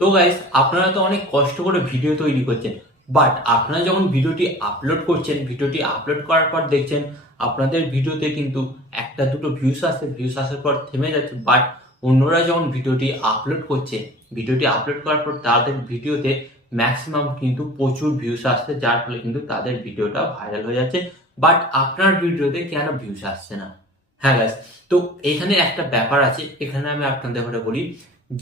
তো গাইস, আপনারা তো অনেক কষ্ট করে ভিডিও তৈরি করছেন, বাট আপনারা যখন ভিডিওটি আপলোড করছেন, ভিডিওটি আপলোড করার পর দেখছেন আপনাদের ভিডিওতে কিন্তু একটা দুটো ভিউস আসে, ভিউস আসার পর থেমে যাচ্ছে। বাট অন্যরা যখন ভিডিওটি আপলোড করছে, ভিডিওটি আপলোড করার পর তাদের ভিডিওতে ম্যাক্সিমাম কিন্তু প্রচুর ভিউস আসছে, যার ফলে কিন্তু তাদের ভিডিওটা ভাইরাল হয়ে যাচ্ছে। বাট আপনার ভিডিওতে কেন ভিউস আসছে না? হ্যাঁ গাইস, তো এখানে একটা ব্যাপার আছে। এখানে আমি আপনাদের কথা বলি,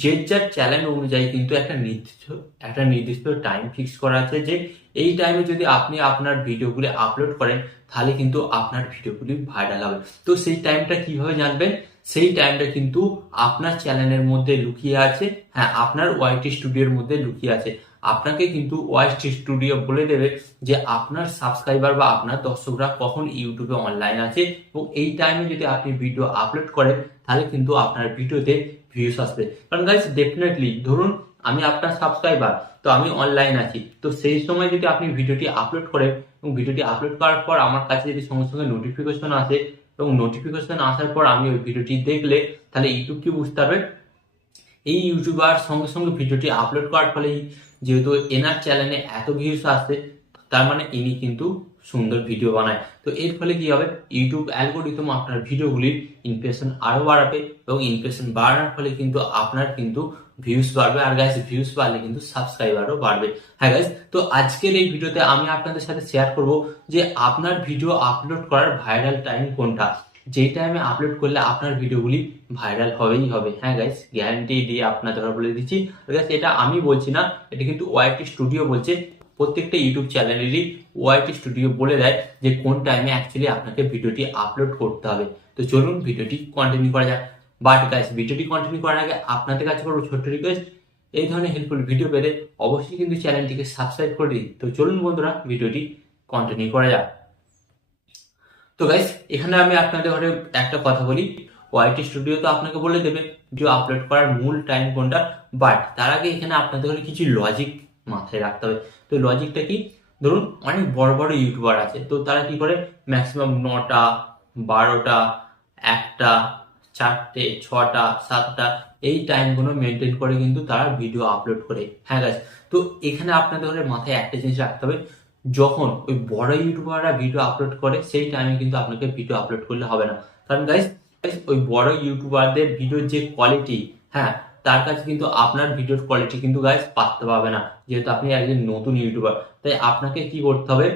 যে যার চ্যানেল অনুযায়ী কিন্তু একটা নির্দিষ্ট টাইম ফিক্স করা আছে, যে এই টাইমে যদি আপনি আপনার ভিডিওগুলি আপলোড করেন তাহলে কিন্তু আপনার ভিডিওগুলি ভাইরাল হবে। তো সেই টাইমটা কিভাবে জানবেন? সেই টাইমটা কিন্তু আপনার চ্যানেলের মধ্যে লুকিয়ে আছে। হ্যাঁ, আপনার ওয়াইটি স্টুডিওর মধ্যে লুকিয়ে আছে। আপনাকে কিন্তু ওয়াইটি স্টুডিও বলে দেবে যে আপনার সাবস্ক্রাইবার বা আপনার দর্শকরা কখন ইউটিউবে অনলাইন আছে, এবং এই টাইমে যদি আপনি ভিডিও আপলোড করেন তাহলে কিন্তু আপনার ভিডিওতে ভিউস আসবে। কারণ গাইস, ডেফিনেটলি ধরুন আমি আপনার সাবস্ক্রাইবার, তো আমি অনলাইন আছি, তো সেই সময় যদি আপনি ভিডিওটি আপলোড করেন এবং ভিডিওটি আপলোড করার পর আমার কাছে যদি সঙ্গে সঙ্গে নোটিফিকেশন আসে, এবং নোটিফিকেশন আসার পর আমি ওই ভিডিওটি দেখলে, তাহলে ইউটিউব কি বুঝতে পারবে? এই ইউটিউবার সঙ্গে সঙ্গে ভিডিওটি আপলোড করার ফলে যেহেতু এনার চ্যানেলে এত ভিউস আসছে, তার মানে ইনি কিন্তু সুন্দর ভিডিও বানায়। তো এর ফলে কি হবে? ইউটিউব অ্যালগোরিদম আপনার ভিডিওগুলির ইমপ্রেশন আরো বাড়াবে, এবং ইমপ্রেশন বাড়ার ফলে কিন্তু আপনার কিন্তু ভিউস বাড়বে। আর গাইস, ভিউস বাড়লে কিন্তু সাবস্ক্রাইবারও বাড়বে। হ্যাঁ গাইস, তো আজকের এই ভিডিওতে আমি আপনাদের সাথে শেয়ার করব যে আপনার ভিডিও আপলোড করার ভাইরাল টাইম কোনটা, যেই টাইমে আপলোড করলে আপনার ভিডিওগুলি ভাইরাল হবেই হবে। হ্যাঁ গাইস, গ্যারান্টি দিয়ে আপনাদের বলে দিচ্ছি। গাইস, এটা আমি বলছি না, এটা কিন্তু ওয়াইটি স্টুডিও বলছে। প্রত্যেকটা ইউটিউব চ্যানেলেরই ওয়াইটি স্টুডিও বলে দেয় যে কোন টাইমে অ্যাকচুয়ালি আপনাকে ভিডিওটি আপলোড করতে হবে। তো চলুন ভিডিওটি কন্টিনিউ করা যাক। বাট গাইস, ভিডিওটি কন্টিনিউ করার আগে আপনাদের কাছে করবো ছোট্ট রিকোয়েস্ট, এই ধরনের হেল্পফুল ভিডিও পেতে অবশ্যই কিন্তু চ্যানেলটিকে সাবস্ক্রাইব করে দিন। তো চলুন বন্ধুরা, ভিডিওটি কন্টিনিউ করা যাক। তো গাইস, এখানে আমি আপনাদের ঘরে একটা কথা বলি, ওয়াইটি স্টুডিও তো আপনাকে বলে দেবে ভিডিও আপলোড করার মূল টাইম কোনটা। বাট তার আগে এখানে আপনাদের ঘরে কিছু লজিক মাথায় রাখতে হবে। তো লজিকটা কি? ধরুন অনেক বড় বড় ইউটিউবার আছে, তো তারা কি করে ম্যাক্সিমাম 9টা, 12টা, 1টা, 4টে, 6টা, 7টা এই টাইমগুলো মেনটেন করে কিন্তু তারা ভিডিও আপলোড করে। হ্যাঁ গাইস, তো এখানে আপনাদের ঘরে মাথায় একটা জিনিস রাখতে হবে, যখন ওই বড় ইউটিউবাররা ভিডিও আপলোড করে সেই টাইমে কিন্তু আপনাকে ভিডিও আপলোড করলে হবে না। কারণ গাইস, ওই বড় ইউটিউবারদের ভিডিওর যে কোয়ালিটি, হ্যাঁ, তার কাছে কিন্তু আপনার ভিডিওর কোয়ালিটি কিন্তু গাইস পাতে পাবে না, যেহেতু আপনি একজন নতুন ইউটিউবার। তাই আপনাকে কি করতে হবে,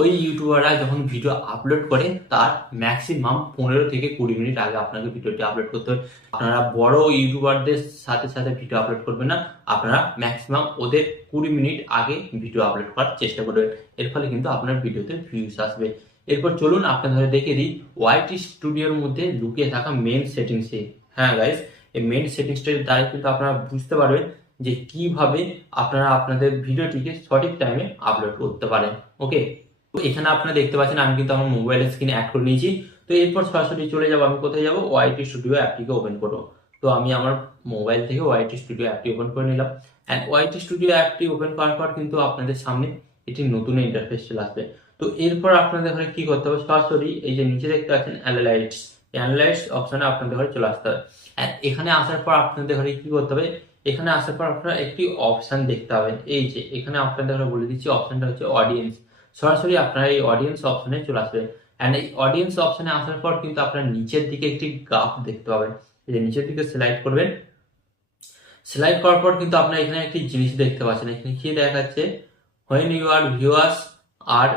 ওই ইউটিউবাররা যখন ভিডিও আপলোড করে তার ম্যাক্সিমাম 15 থেকে 20 মিনিট আগে আপনাকে ভিডিওটি আপলোড করতে হবে। আপনারা বড় ইউটিউবারদের সাথে সাথে ভিডিও আপলোড করবেন না, আপনারা ম্যাক্সিমাম ওদের 20 মিনিট আগে ভিডিও আপলোড করার চেষ্টা করবেন। এর ফলে কিন্তু আপনার ভিডিওতে ভিউজ আসবে। এরপর চলুন আপনাদের দেখে দিই ওয়াইটি স্টুডিওর মধ্যে লুকিয়ে থাকা মেন সেটিংসে। হ্যাঁ গাইস, এই মেন সেটিংসটার দ্বারা কিন্তু আপনারা বুঝতে পারবেন যে কিভাবে আপনারা আপনাদের ভিডিওটিকে সঠিক টাইমে আপলোড করতে পারেন। ওকে, তো এখানে আপনারা দেখতে পাচ্ছেন আমি কিন্তু আমার মোবাইলের স্ক্রিনে অ্যাড করে নিয়েছি। তো এরপর সরাসরি চলে যাবো, আমি কোথায় যাবো? ওয়াইটি স্টুডিও অ্যাপটিকে ওপেন করবো। তো আমি আমার মোবাইল থেকে ওয়াইটি স্টুডিও অ্যাপটি ওপেন করে নিলাম। অ্যান্ড ওয়াইটি স্টুডিও অ্যাপটি ওপেন করার পর কিন্তু আপনাদের সামনে এটি নতুন ইন্টারফেস চলে আসবে। তো এরপর আপনাদের ঘরে কি করতে হবে? সরাসরি এই যে নিচে দেখতে পাচ্ছেন অ্যানালাইটস, অ্যানালাইটস অপশনে আপনাদের ঘরে চলে আসতে হবে। এখানে আসার পর আপনাদের ঘরে কি করতে হবে? এখানে আসার পর আপনারা একটি অপশন দেখতে পাবেন, এই যে এখানে আপনাদের ঘরে বলে দিচ্ছি, অপশনটা হচ্ছে অডিয়েন্স। সরাসরি আপনারা এই অডিয়েন্স অপশনে চলে আসবে। অ্যান্ড এই অডিয়েন্স অপশনে আসার পর কিন্তু আপনারা নিচের দিকে একটি গ্রাফ দেখতে পাবেন। এই যে নিচের দিকে স্লাইড করবেন, স্লাইড করার পর কিন্তু আপনারা এখানে একটি জিনিস দেখতে পাচ্ছেন। এখানে কি দেখাচ্ছে? When your viewers are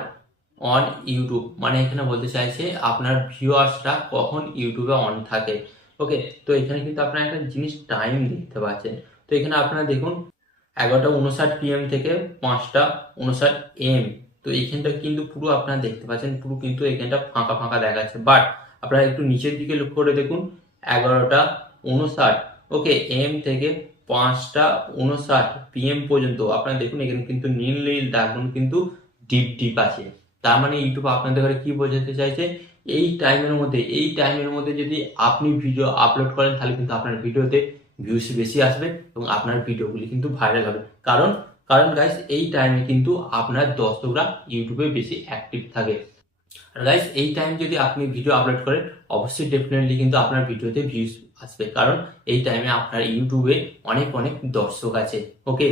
on YouTube, মানে এখানে বলতে চাইছে আপনার ভিউয়ার্সরা কখন ইউটিউবে অন থাকে। ওকে, তো এখানে কিন্তু আপনারা একটা জিনিস টাইম দেখতে পাচ্ছেন। তো এখানে আপনারা দেখুন 11:59 PM থেকে 5:59 AM। তো এইখানটা কিন্তু পুরো আপনারা দেখতে পাচ্ছেন, পুরো কিন্তু এখানটা ফাঁকা ফাঁকা দেখাচ্ছে। বাট আপনারা একটু নিচের দিকে লক্ষ্য করে দেখুন 11:59 ওকে এম থেকে 5:59 PM পর্যন্ত আপনারা দেখুন এখানে কিন্তু নীল নীল দাগগুলো কিন্তু ডিপ ডিপ আছে। তার মানে ইউটিউব আপনাদের ঘরে কি বোঝাতে চাইছে? এই টাইমের মধ্যে যদি আপনি ভিডিও আপলোড করেন তাহলে কিন্তু আপনার ভিডিওতে ভিউস বেশি আসবে এবং আপনার ভিডিওগুলি কিন্তু ভাইরাল হবে। কারণ গাইস, এই টাইমে কিন্তু আপনার দর্শকরা ইউটিউবে বেশি অ্যাক্টিভ থাকে। আর গাইস এই টাইম যদি আপনি ভিডিও আপলোড করেন অবশ্যই ডেফিনেটলি কিন্তু আপনার ভিডিওতে ভিউজ আসবে, কারণ এই টাইমে আপনার ইউটিউবে অনেক অনেক দর্শক আছে। ওকে,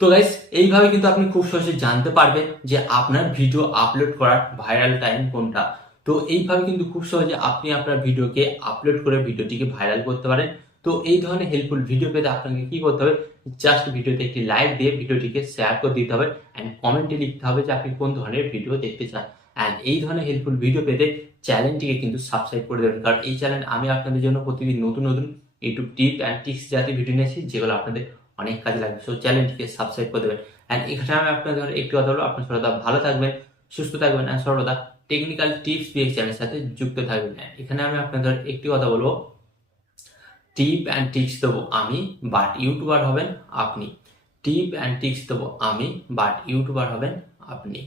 তো গাইস এইভাবে কিন্তু আপনি খুব সহজে জানতে পারবেন যে আপনার ভিডিও আপলোড করার ভাইরাল টাইম কোনটা। তো এইভাবে কিন্তু খুব সহজে আপনি আপনার ভিডিওকে আপলোড করে ভিডিওটিকে ভাইরাল করতে পারেন। তো এই ধরনের হেল্পফুল ভিডিও পেতে আপনাকে কি করতে হবে, জাস্ট ভিডিওতে একটি লাইক দিয়ে ভিডিওটিকে শেয়ার করে দিতে হবে অ্যান্ড কমেন্টে লিখতে হবে যে আপনি কোন ধরনের ভিডিও দেখতে চান। অ্যান্ড এই ধরনের হেল্পফুল ভিডিও পেতে চ্যানেলটিকে কিন্তু সাবস্ক্রাইব করে দেবেন, কারণ এই চ্যানেল আমি আপনাদের জন্য প্রতিদিন নতুন নতুন ইউটিউব টিপ অ্যান্ড টিক্স জাতীয় ভিডিও নিয়েছি যেগুলো আপনাদের অনেক কাজে লাগবে। সো চ্যানেলটিকে সাবস্ক্রাইব করে দেবেন। অ্যান্ড এখানে আমি আপনাদের একটি কথা বলবো, আপনার সর্বদা ভালো থাকবেন, সুস্থ থাকবেন অ্যান্ড সর্বদা টেকনিক্যাল টিপস বিএক্স চ্যানেলের সাথে যুক্ত থাকবেন। এখানে আমি আপনাদের একটি কথা বলবো, টিপ অ্যান্ড টিপস দেবো আমি, বাট ইউটিউবার হবেন আপনি। টিপ অ্যান্ড টিপস দেবো আমি, বাট ইউটিউবার হবেন আপনি।